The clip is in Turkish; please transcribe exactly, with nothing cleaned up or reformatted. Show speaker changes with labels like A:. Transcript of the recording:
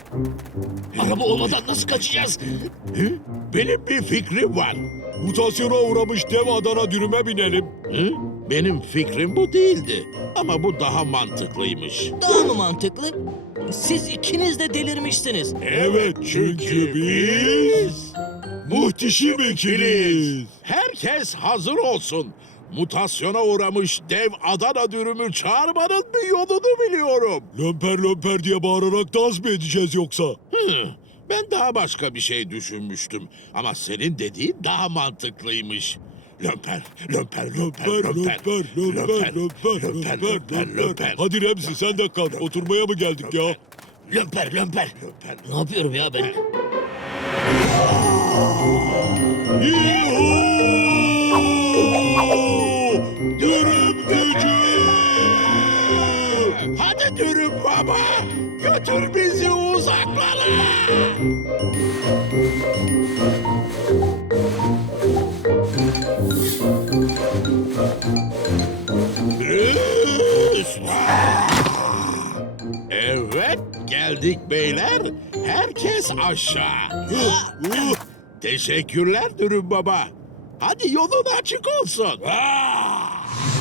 A: Araba olmadan nasıl kaçacağız?
B: Hı? Benim bir fikrim var. Mutasyona uğramış dev Adana dürüme binelim.
A: Hı? Benim fikrim bu değildi. Ama bu daha mantıklıymış.
C: Daha mı mantıklı? Siz ikiniz de delirmişsiniz.
B: Evet, çünkü biz muhteşem ikiliyiz.
A: Herkes hazır olsun. Mutasyona uğramış dev Adana dürümü çağırmanın bir yolunu biliyorum.
B: Lömper lömper diye bağırarak dans mı edeceğiz yoksa?
A: Hı, ben daha başka bir şey düşünmüştüm. Ama senin dediğin daha mantıklıymış. Lömper, lömper, lömper,
B: Lömper,
A: lömper,
B: lömper, lömper, lömper, lömper, lömper. Hadi Remzi sen de kalk. Oturmaya mı geldik ya?
C: Lömper lömper. Ne yapıyorum ya ben?
B: Yuhuu! Dürüm gücü!
A: Hadi dürüm baba, götür bizi uzaklara. Üst! Evet, geldik beyler. Herkes aşağı.
B: Uh!
A: Teşekkürler dürüm baba. Hadi yolun açık olsun. Ah!